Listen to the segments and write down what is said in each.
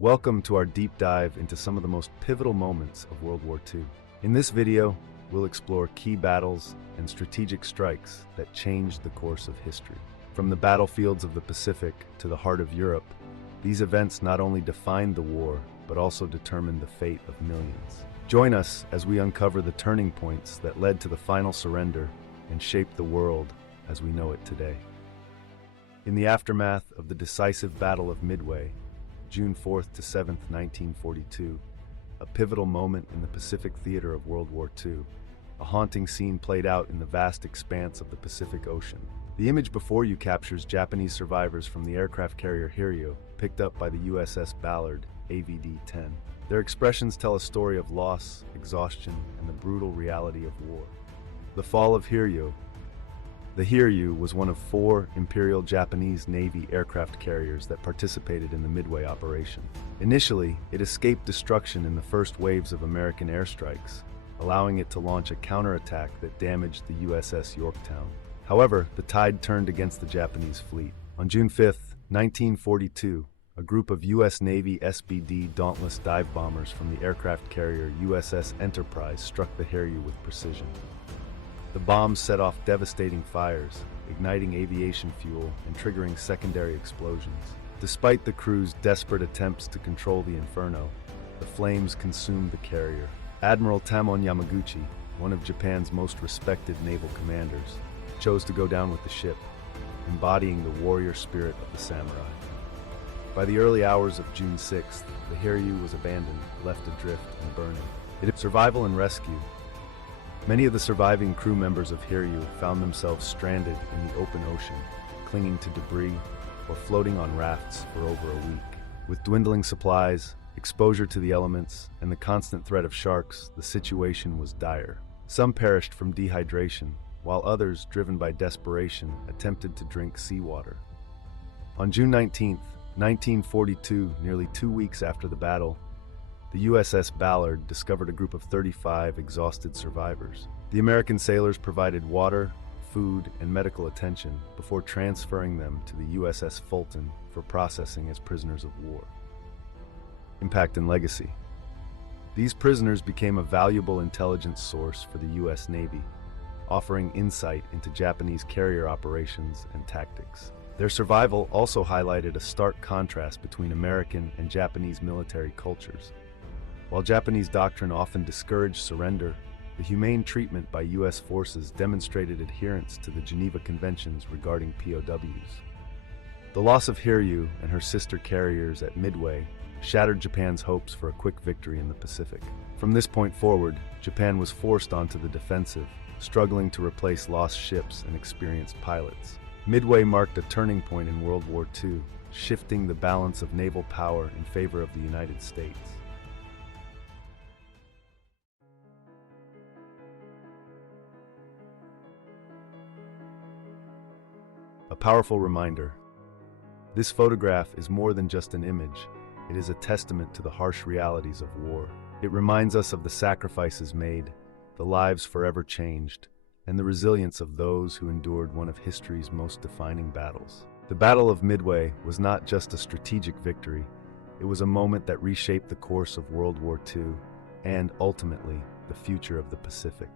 Welcome to our deep dive into some of the most pivotal moments of World War II. In this video, we'll explore key battles and strategic strikes that changed the course of history. From the battlefields of the Pacific to the heart of Europe, these events not only defined the war, but also determined the fate of millions. Join us as we uncover the turning points that led to the final surrender and shaped the world as we know it today. In the aftermath of the decisive Battle of Midway, June 4th to 7th, 1942, a pivotal moment in the Pacific theater of World War II, a haunting scene played out in the vast expanse of the Pacific Ocean. The image before you captures Japanese survivors from the aircraft carrier Hiryu, picked up by the USS Ballard, AVD-10. Their expressions tell a story of loss, exhaustion, and the brutal reality of war. The fall of Hiryu. The Hiryu was one of 4 Imperial Japanese Navy aircraft carriers that participated in the Midway operation. Initially, it escaped destruction in the first waves of American airstrikes, allowing it to launch a counterattack that damaged the USS Yorktown. However, the tide turned against the Japanese fleet. On June 5, 1942, a group of U.S. Navy SBD Dauntless dive bombers from the aircraft carrier USS Enterprise struck the Hiryu with precision. The bombs set off devastating fires, igniting aviation fuel and triggering secondary explosions. Despite the crew's desperate attempts to control the inferno, the flames consumed the carrier. Admiral Tamon Yamaguchi, one of Japan's most respected naval commanders, chose to go down with the ship, embodying the warrior spirit of the samurai. By the early hours of June 6th, the Hiryu was abandoned, left adrift and burning. Survival and rescue. Many of the surviving crew members of Hiryu found themselves stranded in the open ocean, clinging to debris or floating on rafts for over a week. With dwindling supplies, exposure to the elements, and the constant threat of sharks, the situation was dire. Some perished from dehydration, while others, driven by desperation, attempted to drink seawater. On June 19, 1942, nearly 2 weeks after the battle, the USS Ballard discovered a group of 35 exhausted survivors. The American sailors provided water, food, and medical attention before transferring them to the USS Fulton for processing as prisoners of war. Impact and legacy. These prisoners became a valuable intelligence source for the U.S. Navy, offering insight into Japanese carrier operations and tactics. Their survival also highlighted a stark contrast between American and Japanese military cultures. While Japanese doctrine often discouraged surrender, the humane treatment by U.S. forces demonstrated adherence to the Geneva Conventions regarding POWs. The loss of Hiryu and her sister carriers at Midway shattered Japan's hopes for a quick victory in the Pacific. From this point forward, Japan was forced onto the defensive, struggling to replace lost ships and experienced pilots. Midway marked a turning point in World War II, shifting the balance of naval power in favor of the United States. A powerful reminder. This photograph is more than just an image. It is a testament to the harsh realities of war. It reminds us of the sacrifices made, the lives forever changed, and the resilience of those who endured one of history's most defining battles. The Battle of Midway was not just a strategic victory. It was a moment that reshaped the course of World War II and, ultimately, the future of the Pacific.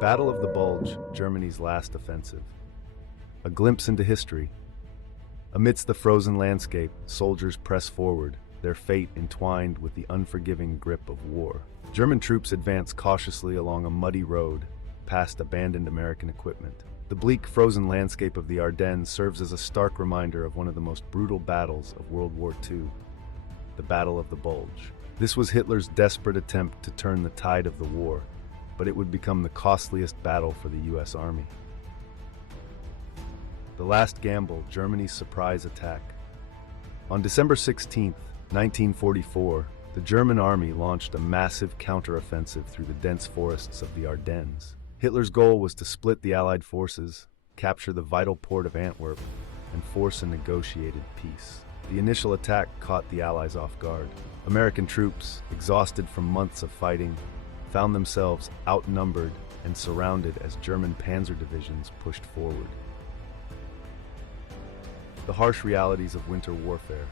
Battle of the Bulge, Germany's last offensive. A glimpse into history. Amidst the frozen landscape, soldiers press forward, their fate entwined with the unforgiving grip of war. German troops advance cautiously along a muddy road, past abandoned American equipment. The bleak, frozen landscape of the Ardennes serves as a stark reminder of one of the most brutal battles of World War II, the Battle of the Bulge. This was Hitler's desperate attempt to turn the tide of the war, but it would become the costliest battle for the U.S. Army. The last gamble, Germany's surprise attack. On December 16, 1944, the German army launched a massive counteroffensive through the dense forests of the Ardennes. Hitler's goal was to split the Allied forces, capture the vital port of Antwerp, and force a negotiated peace. The initial attack caught the Allies off guard. American troops, exhausted from months of fighting, found themselves outnumbered and surrounded as German panzer divisions pushed forward. The harsh realities of winter warfare.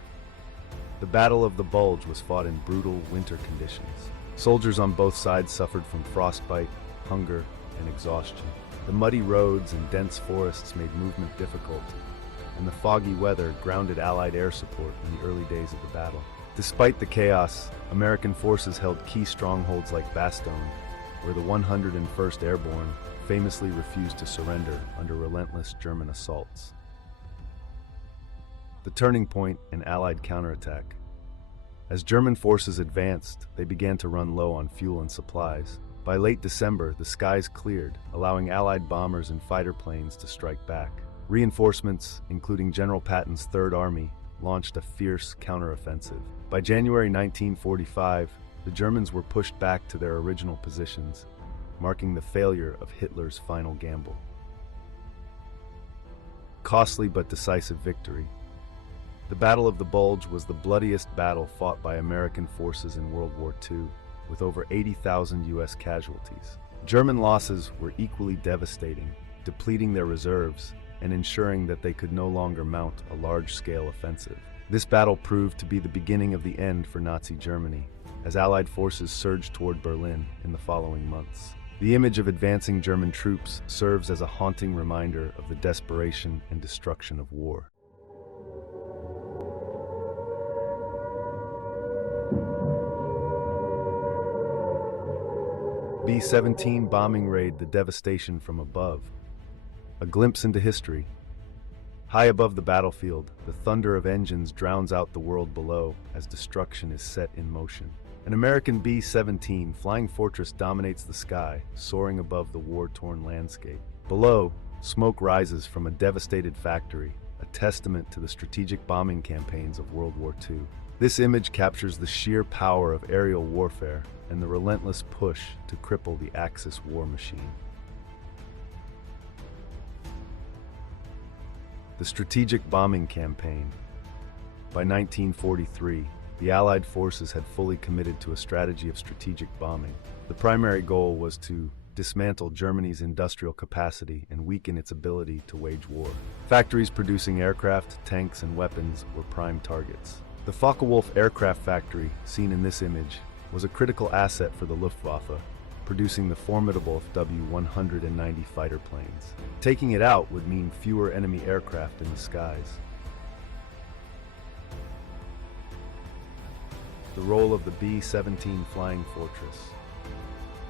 The Battle of the Bulge was fought in brutal winter conditions. Soldiers on both sides suffered from frostbite, hunger, and exhaustion. The muddy roads and dense forests made movement difficult, and the foggy weather grounded Allied air support in the early days of the battle. Despite the chaos, American forces held key strongholds like Bastogne, where the 101st Airborne famously refused to surrender under relentless German assaults. The turning point in Allied counterattack. As German forces advanced, they began to run low on fuel and supplies. By late December, the skies cleared, allowing Allied bombers and fighter planes to strike back. Reinforcements, including General Patton's Third Army, launched a fierce counteroffensive. By January 1945, the Germans were pushed back to their original positions, marking the failure of Hitler's final gamble. Costly but decisive victory. The Battle of the Bulge was the bloodiest battle fought by American forces in World War II, with over 80,000 U.S. casualties. German losses were equally devastating, depleting their reserves and ensuring that they could no longer mount a large-scale offensive. This battle proved to be the beginning of the end for Nazi Germany, as Allied forces surged toward Berlin in the following months. The image of advancing German troops serves as a haunting reminder of the desperation and destruction of war. B-17 bombing raid, the devastation from above. A glimpse into history. High above the battlefield, the thunder of engines drowns out the world below as destruction is set in motion. An American B-17 flying fortress dominates the sky, soaring above the war-torn landscape. Below, smoke rises from a devastated factory, a testament to the strategic bombing campaigns of World War II. This image captures the sheer power of aerial warfare and the relentless push to cripple the Axis war machine. The strategic bombing campaign. By 1943, the Allied forces had fully committed to a strategy of strategic bombing. The primary goal was to dismantle Germany's industrial capacity and weaken its ability to wage war. Factories producing aircraft, tanks, and weapons were prime targets. The Focke-Wulf aircraft factory, seen in this image, was a critical asset for the Luftwaffe, producing the formidable WWII fighter planes. Taking it out would mean fewer enemy aircraft in the skies. The role of the B-17 Flying Fortress.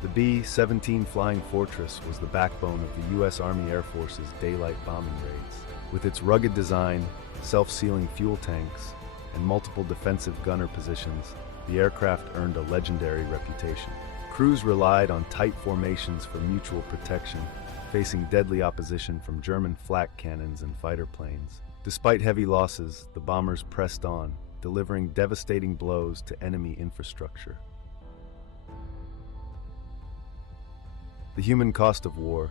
The B-17 Flying Fortress was the backbone of the U.S. Army Air Force's daylight bombing raids. With its rugged design, self-sealing fuel tanks, and multiple defensive gunner positions, the aircraft earned a legendary reputation. Crews relied on tight formations for mutual protection, facing deadly opposition from German flak cannons and fighter planes. Despite heavy losses, the bombers pressed on, delivering devastating blows to enemy infrastructure. The human cost of war.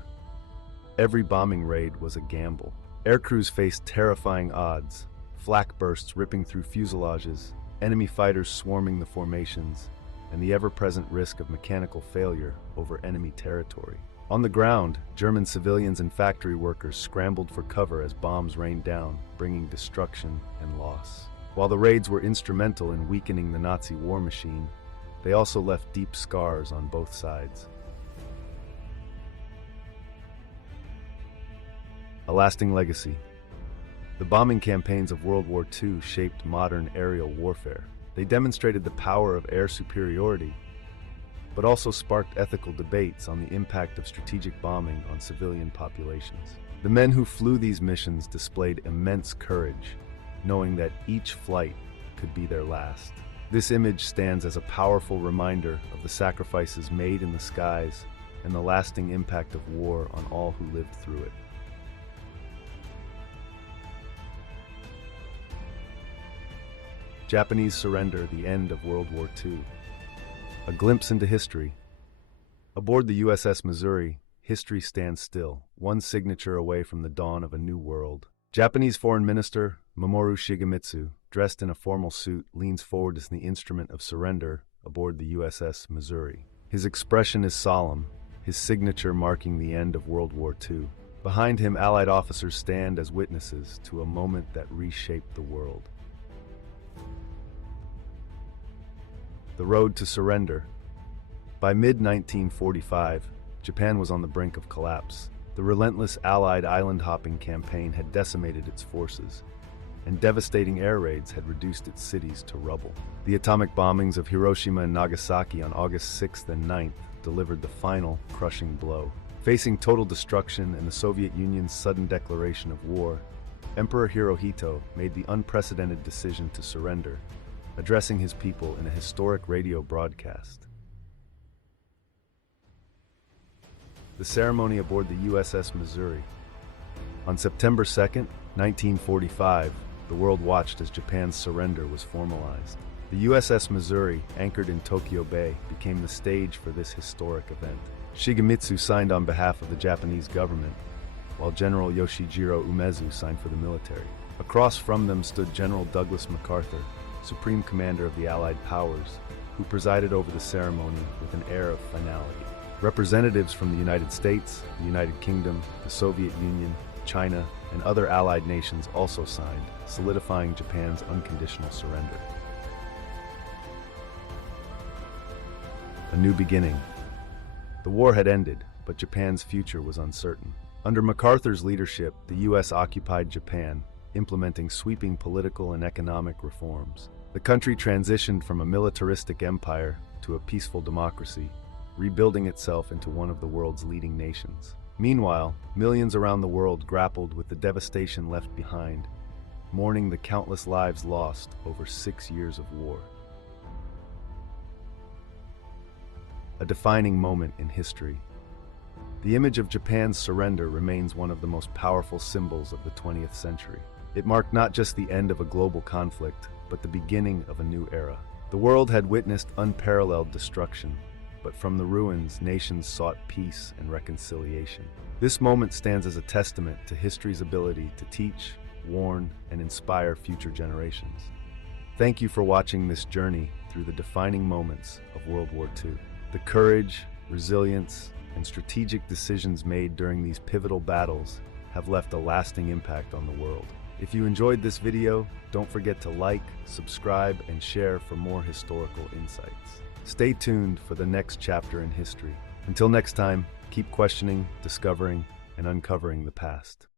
Every bombing raid was a gamble. Aircrews faced terrifying odds, flak bursts ripping through fuselages, enemy fighters swarming the formations, and the ever-present risk of mechanical failure over enemy territory. On the ground, German civilians and factory workers scrambled for cover as bombs rained down, bringing destruction and loss. While the raids were instrumental in weakening the Nazi war machine, they also left deep scars on both sides. A lasting legacy. The bombing campaigns of World War II shaped modern aerial warfare. They demonstrated the power of air superiority, but also sparked ethical debates on the impact of strategic bombing on civilian populations. The men who flew these missions displayed immense courage, knowing that each flight could be their last. This image stands as a powerful reminder of the sacrifices made in the skies and the lasting impact of war on all who lived through it. Japanese surrender, the end of World War II. A glimpse into history. Aboard the USS Missouri, history stands still, one signature away from the dawn of a new world. Japanese Foreign Minister Mamoru Shigemitsu, dressed in a formal suit, leans forward as the instrument of surrender aboard the USS Missouri. His expression is solemn, his signature marking the end of World War II. Behind him, Allied officers stand as witnesses to a moment that reshaped the world. The road to surrender. By mid-1945, Japan was on the brink of collapse. The relentless Allied island-hopping campaign had decimated its forces, and devastating air raids had reduced its cities to rubble. The atomic bombings of Hiroshima and Nagasaki on August 6th and 9th delivered the final, crushing blow. Facing total destruction and the Soviet Union's sudden declaration of war, Emperor Hirohito made the unprecedented decision to surrender, addressing his people in a historic radio broadcast. The ceremony aboard the USS Missouri. On September 2nd, 1945, the world watched as Japan's surrender was formalized. The USS Missouri, anchored in Tokyo Bay, became the stage for this historic event. Shigemitsu signed on behalf of the Japanese government, while General Yoshijiro Umezu signed for the military. Across from them stood General Douglas MacArthur, Supreme Commander of the Allied powers, who presided over the ceremony with an air of finality. Representatives from the United States, the United Kingdom, the Soviet Union, China, and other Allied nations also signed, solidifying Japan's unconditional surrender. A new beginning. The war had ended, but Japan's future was uncertain. Under MacArthur's leadership, the U.S. occupied Japan, implementing sweeping political and economic reforms. The country transitioned from a militaristic empire to a peaceful democracy, rebuilding itself into one of the world's leading nations. Meanwhile, millions around the world grappled with the devastation left behind, mourning the countless lives lost over 6 years of war. A defining moment in history. The image of Japan's surrender remains one of the most powerful symbols of the 20th century. It marked not just the end of a global conflict, but the beginning of a new era. The world had witnessed unparalleled destruction, but from the ruins, nations sought peace and reconciliation. This moment stands as a testament to history's ability to teach, warn, and inspire future generations. Thank you for watching this journey through the defining moments of World War II. The courage, resilience, and strategic decisions made during these pivotal battles have left a lasting impact on the world. If you enjoyed this video, don't forget to like, subscribe, and share for more historical insights. Stay tuned for the next chapter in history. Until next time, keep questioning, discovering, and uncovering the past.